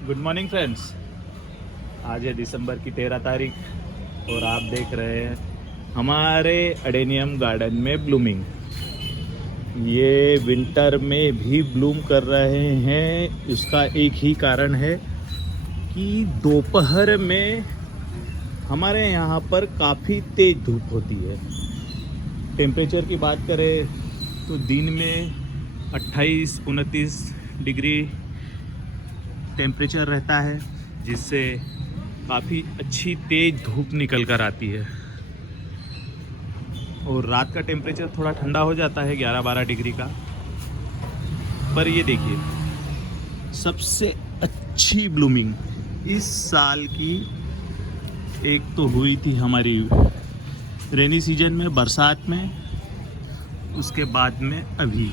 Good morning friends. आज है दिसंबर की 13 तारीख और आप देख रहे हैं हमारे अडेनियम गार्डन में ब्लूमिंग। ये विंटर में भी ब्लूम कर रहे हैं। इसका एक ही कारण है कि दोपहर में हमारे यहाँ पर काफ़ी तेज़ धूप होती है। टेम्परेचर की बात करें तो दिन में 28-29 डिग्री टेम्परेचर रहता है, जिससे काफ़ी अच्छी तेज़ धूप निकल कर आती है। और रात का टेम्परेचर थोड़ा ठंडा हो जाता है 11-12 डिग्री का। पर ये देखिए, सबसे अच्छी ब्लूमिंग इस साल की एक तो हुई थी हमारी रेनी सीजन में, बरसात में। उसके बाद में अभी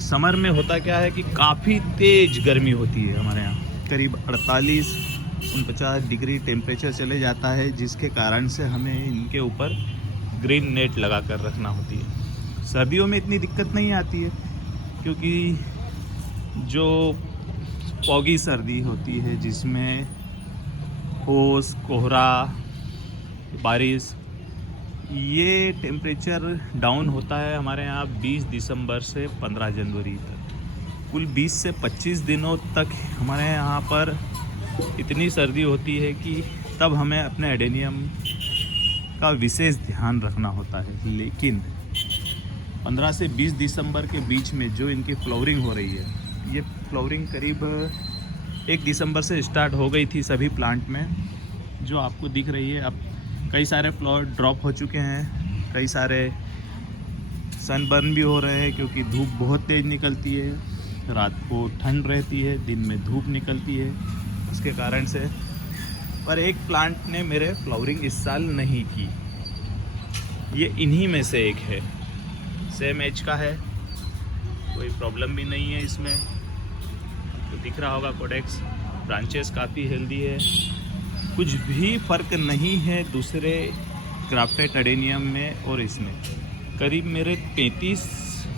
समर में होता क्या है कि काफ़ी तेज़ गर्मी होती है हमारे यहाँ। करीब 48-49 डिग्री टेम्परेचर चले जाता है, जिसके कारण से हमें इनके ऊपर ग्रीन नेट लगा कर रखना होती है। सर्दियों में इतनी दिक्कत नहीं आती है, क्योंकि जो फॉगी सर्दी होती है जिसमें ओस, कोहरा, बारिश, ये टेम्परेचर डाउन होता है हमारे यहाँ 20 दिसंबर से 15 जनवरी तक। कुल 20 से 25 दिनों तक हमारे यहाँ पर इतनी सर्दी होती है कि तब हमें अपने एडेनियम का विशेष ध्यान रखना होता है। लेकिन 15 से 20 दिसंबर के बीच में जो इनकी फ्लावरिंग हो रही है, ये फ्लावरिंग करीब 1 दिसंबर से स्टार्ट हो गई थी सभी प्लांट में, जो आपको दिख रही है। अब कई सारे फ्लावर ड्रॉप हो चुके हैं, कई सारे सनबर्न भी हो रहे हैं, क्योंकि धूप बहुत तेज़ निकलती है। रात को ठंड रहती है, दिन में धूप निकलती है, उसके कारण से। पर एक प्लांट ने मेरे फ्लावरिंग इस साल नहीं की। ये इन्हीं में से एक है, सेम एज का है, कोई प्रॉब्लम भी नहीं है इसमें। तो दिख रहा होगा कोडेक्स, ब्रांचेस काफ़ी हेल्दी है, कुछ भी फ़र्क नहीं है दूसरे ग्राफ्टेड एडेनियम में और इसमें। करीब मेरे 33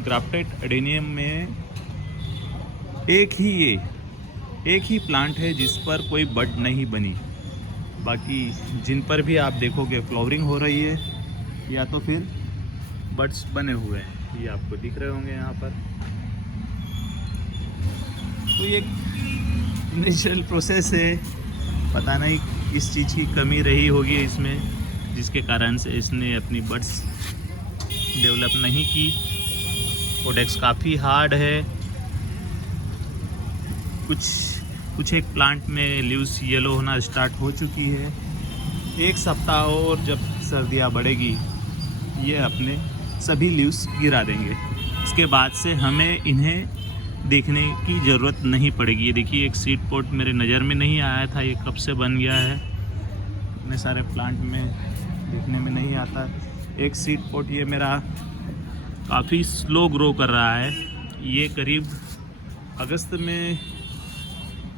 ग्राफ्टेड एडेनियम में एक ही प्लांट है जिस पर कोई बड नहीं बनी। बाकी जिन पर भी आप देखोगे फ्लावरिंग हो रही है, या तो फिर बड्स बने हुए हैं, ये आपको दिख रहे होंगे यहाँ पर। तो ये नेचुरल प्रोसेस है, पता नहीं किस चीज़ की कमी रही होगी इसमें, जिसके कारण से इसने अपनी बड्स डेवलप नहीं की। कोडेक्स काफ़ी हार्ड है। कुछ एक प्लांट में लीव्स येलो होना स्टार्ट हो चुकी है। एक सप्ताह और जब सर्दियाँ बढ़ेगी, ये अपने सभी लीव्स गिरा देंगे। इसके बाद से हमें इन्हें देखने की ज़रूरत नहीं पड़ेगी। ये देखिए, एक सीड पॉट मेरे नज़र में नहीं आया था, ये कब से बन गया है। इतने सारे प्लांट में देखने में नहीं आता। एक सीड पॉट ये मेरा काफ़ी स्लो ग्रो कर रहा है। ये करीब अगस्त में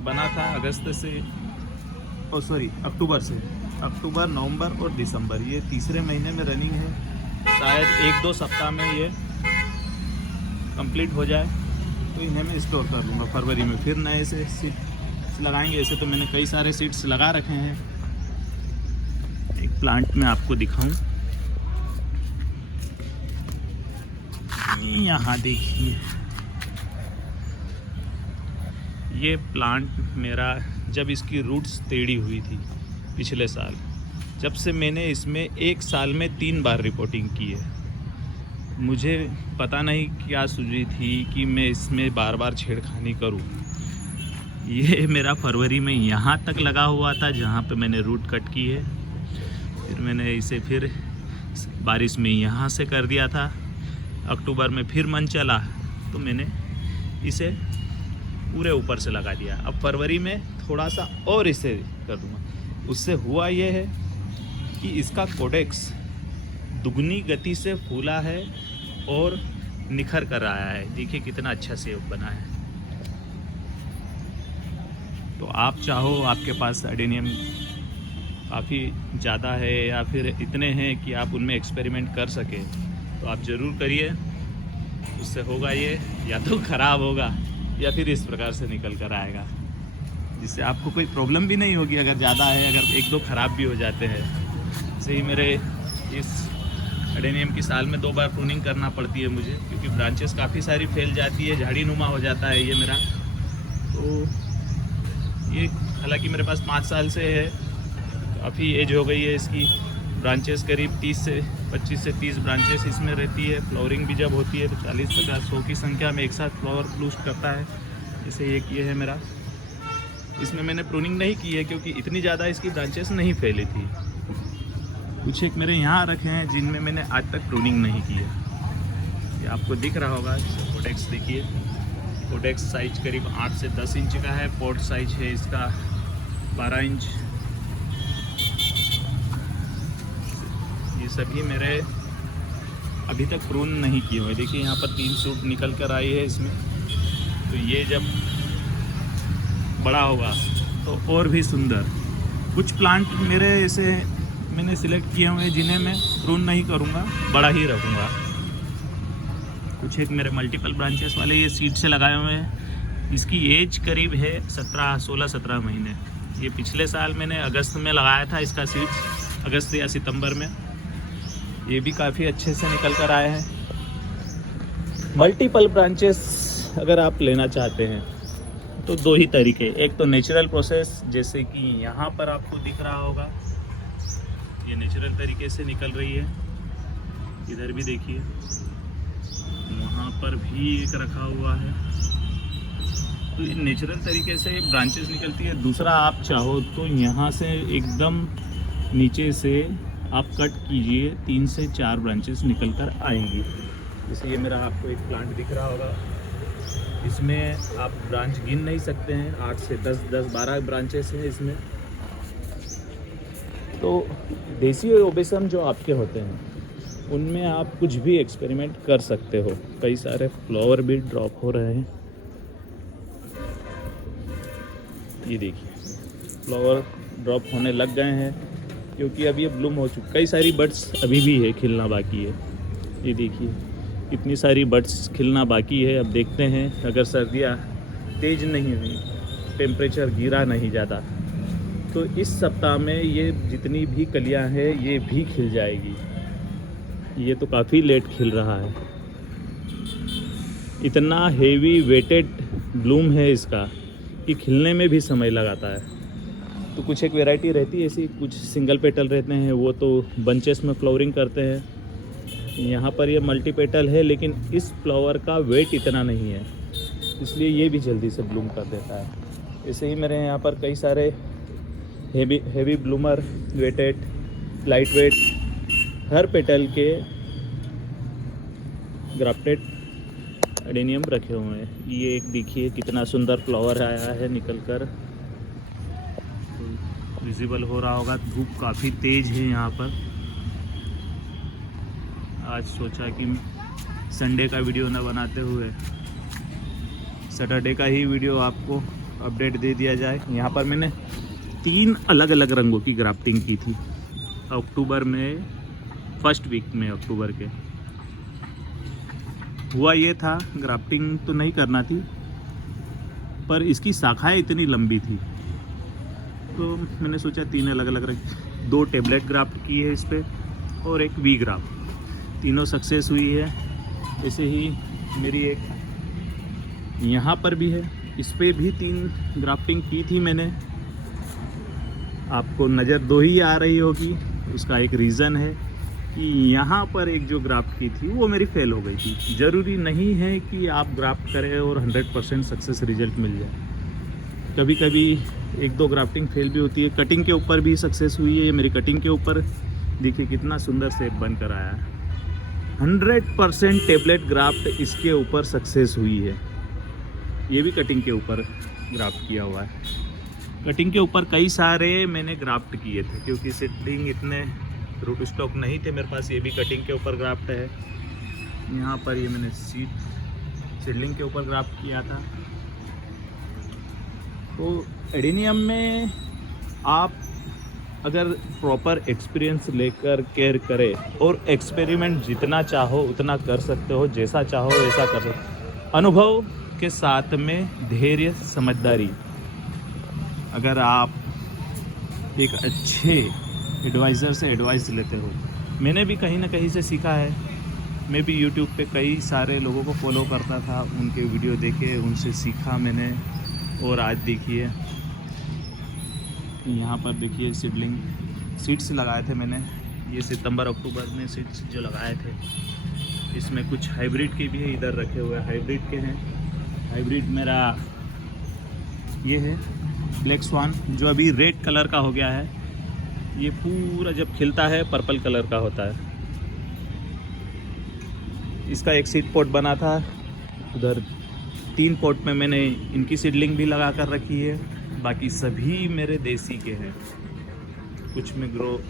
बना था, अक्टूबर, नवंबर और दिसंबर, ये तीसरे महीने में रनिंग है। शायद 1-2 सप्ताह में ये कंप्लीट हो जाए, तो इन्हें मैं स्टोर कर लूँगा। फरवरी में फिर नए से सीड्स लगाएंगे। ऐसे तो मैंने कई सारे सीड्स लगा रखे हैं। एक प्लांट में आपको दिखाऊं, यहाँ देखिए, ये प्लांट मेरा जब इसकी रूट्स टेढ़ी हुई थी पिछले साल, जब से मैंने इसमें एक साल में 3 बार रिपोर्टिंग की है। मुझे पता नहीं क्या सूझी थी कि मैं इसमें बार बार छेड़खानी करूं। ये मेरा फरवरी में यहाँ तक लगा हुआ था जहाँ पे मैंने रूट कट की है। फिर मैंने इसे फिर बारिश में यहाँ से कर दिया था। अक्टूबर में फिर मन चला तो मैंने इसे पूरे ऊपर से लगा दिया। अब फरवरी में थोड़ा सा और इसे कर दूँगा। उससे हुआ ये है कि इसका कोडेक्स दुगनी गति से फूला है और निखर कर आया है। देखिए कितना अच्छा सेब बना है। तो आप चाहो, आपके पास एडेनियम काफ़ी ज़्यादा है या फिर इतने हैं कि आप उनमें एक्सपेरिमेंट कर सकें, तो आप ज़रूर करिए। उससे होगा ये, या तो ख़राब होगा या फिर इस प्रकार से निकल कर आएगा। जिससे आपको कोई प्रॉब्लम भी नहीं होगी अगर ज़्यादा है, अगर एक दो ख़राब भी हो जाते हैं। जैसे ही मेरे इस एडेनियम की साल में 2 बार प्रूनिंग करना पड़ती है मुझे, क्योंकि ब्रांचेस काफ़ी सारी फैल जाती है, झाड़ी नुमा हो जाता है ये मेरा। तो ये हालांकि मेरे पास 5 साल से है, काफ़ी एज हो गई है इसकी। ब्रांचेस करीब 25 से 30 ब्रांचेस इसमें रहती है। फ्लावरिंग भी जब होती है तो 40-50-100 की संख्या में एक साथ फ्लावर ब्लूस्ट करता है। जैसे ये है मेरा, इसमें मैंने प्रूनिंग नहीं की है क्योंकि इतनी ज़्यादा इसकी ब्रांचेस नहीं फैली थी। कुछ एक मेरे यहाँ रखे हैं जिनमें मैंने आज तक प्रूनिंग नहीं की है। ये आपको दिख रहा होगा, कोडेक्स देखिए। कोडेक्स साइज करीब 8 से 10 इंच का है। पॉट साइज है इसका 12 इंच। ये सभी मेरे अभी तक प्रून नहीं किए हुए। देखिए यहाँ पर 3 सूट निकल कर आई है इसमें। तो ये जब बड़ा होगा तो और भी सुंदर। कुछ प्लांट मेरे ऐसे मैंने सिलेक्ट किए हुए हैं जिन्हें मैं प्रून नहीं करूँगा, बड़ा ही रखूँगा। कुछ एक मेरे मल्टीपल ब्रांचेस वाले ये सीड से लगाए हुए हैं। इसकी एज करीब है 16-17 महीने। ये पिछले साल मैंने अगस्त में लगाया था इसका सीड्स, अगस्त या सितंबर में। ये भी काफ़ी अच्छे से निकल कर आए हैं। मल्टीपल ब्रांचेस अगर आप लेना चाहते हैं तो 2 ही तरीके, एक तो नेचुरल प्रोसेस, जैसे कि यहाँ पर आपको दिख रहा होगा ये नेचुरल तरीके से निकल रही है। इधर भी देखिए, वहाँ पर भी एक रखा हुआ है। तो ये नेचुरल तरीके से ब्रांचेस निकलती है। दूसरा, आप चाहो तो यहाँ से एकदम नीचे से आप कट कीजिए, 3 से 4 ब्रांचेस निकल कर आएंगी। जैसे ये मेरा आपको एक प्लांट दिख रहा होगा, इसमें आप ब्रांच गिन नहीं सकते हैं, 8 से 10-12 ब्रांचेस हैं इसमें। तो देसी ओबेसम जो आपके होते हैं उनमें आप कुछ भी एक्सपेरिमेंट कर सकते हो। कई सारे फ्लावर भी ड्रॉप हो रहे हैं। ये देखिए फ्लावर ड्रॉप होने लग गए हैं क्योंकि अब ये ब्लूम हो चुकी। कई सारी बड्स अभी भी है, खिलना बाकी है। ये देखिए इतनी सारी बड्स खिलना बाकी है। अब देखते हैं, अगर सर्दियाँ तेज़ नहीं हुई, टेम्परेचर गिरा नहीं ज़्यादा, तो इस सप्ताह में ये जितनी भी कलियां हैं ये भी खिल जाएगी। ये तो काफ़ी लेट खिल रहा है। इतना हेवी वेटेड ब्लूम है इसका कि खिलने में भी समय लगाता है। तो कुछ एक वैरायटी रहती है ऐसी, कुछ सिंगल पेटल रहते हैं, वो तो बंचेस में फ्लावरिंग करते हैं। यहाँ पर ये मल्टी पेटल है, लेकिन इस फ्लावर का वेट इतना नहीं है, इसलिए ये भी जल्दी से ब्लूम कर देता है। ऐसे ही मेरे यहाँ पर कई सारे heavy bloomer, weighted, light weight, हर पेटल के ग्राफ्टेड एडेनियम रखे हुए हैं। ये एक देखिए कितना सुंदर फ्लावर आया है निकल कर, विजिबल हो रहा होगा। धूप काफ़ी तेज़ है यहाँ पर। आज सोचा कि संडे का वीडियो न बनाते हुए सैटरडे का ही वीडियो आपको अपडेट दे दिया जाए। यहाँ पर मैंने 3 अलग अलग रंगों की ग्राफ्टिंग की थी अक्टूबर में, फर्स्ट वीक में अक्टूबर के। हुआ ये था, ग्राफ्टिंग तो नहीं करना थी, पर इसकी शाखाएं इतनी लंबी थी तो मैंने सोचा 3 अलग अलग रंग, 2 टेबलेट ग्राफ्ट की है इस पर और एक वी ग्राफ्ट, तीनों सक्सेस हुई है। ऐसे ही मेरी एक यहाँ पर भी है, इस पर भी 3 ग्राफ्टिंग की थी मैंने। आपको नज़र 2 ही आ रही होगी, उसका एक रीज़न है कि यहाँ पर एक जो ग्राफ्ट की थी वो मेरी फेल हो गई थी। ज़रूरी नहीं है कि आप ग्राफ्ट करें और 100% सक्सेस रिजल्ट मिल जाए। कभी कभी 1-2 ग्राफ्टिंग फेल भी होती है। कटिंग के ऊपर भी सक्सेस हुई है। मेरी कटिंग के ऊपर देखिए कितना सुंदर शेप बन कर आया है। 100% टेबलेट ग्राफ्ट इसके ऊपर सक्सेस हुई है। ये भी कटिंग के ऊपर ग्राफ्ट किया हुआ है। कटिंग के ऊपर कई सारे मैंने ग्राफ्ट किए थे क्योंकि सीडलिंग इतने रूट स्टॉक नहीं थे मेरे पास। ये भी कटिंग के ऊपर ग्राफ्ट है। यहाँ पर ये मैंने सीडलिंग के ऊपर ग्राफ्ट किया था। तो एडेनियम में आप अगर प्रॉपर एक्सपीरियंस लेकर केयर करें और एक्सपेरिमेंट जितना चाहो उतना कर सकते हो, जैसा चाहो वैसा कर सकते हो, अनुभव के साथ में धैर्य, समझदारी, अगर आप एक अच्छे एडवाइज़र से एडवाइस लेते हो। मैंने भी कहीं ना कहीं से सीखा है। मैं भी यूट्यूब पे कई सारे लोगों को फॉलो करता था, उनके वीडियो देखे, उनसे सीखा मैंने। और आज देखिए यहाँ पर देखिए सीड्स लगाए थे मैंने। ये सितंबर अक्टूबर में सीड्स जो लगाए थे, इसमें कुछ हाइब्रिड के भी है, इधर रखे हुए हाइब्रिड के हैं। हाइब्रिड मेरा ये है ब्लैक स्वान, जो अभी रेड कलर का हो गया है। ये पूरा जब खिलता है पर्पल कलर का होता है। इसका एक सीड पॉट बना था, उधर 3 पॉट में मैंने इनकी सीडलिंग भी लगा कर रखी है। बाकी सभी मेरे देसी के हैं। कुछ में ग्रो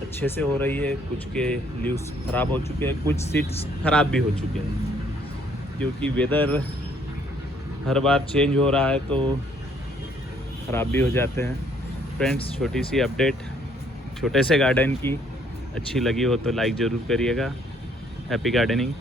अच्छे से हो रही है, कुछ के लीव्स ख़राब हो चुके हैं, कुछ सीड्स ख़राब भी हो चुके हैं, क्योंकि वेदर हर बार चेंज हो रहा है तो ख़राब भी हो जाते हैं। फ्रेंड्स, छोटी सी अपडेट छोटे से गार्डन की अच्छी लगी हो तो लाइक ज़रूर करिएगा। Happy gardening.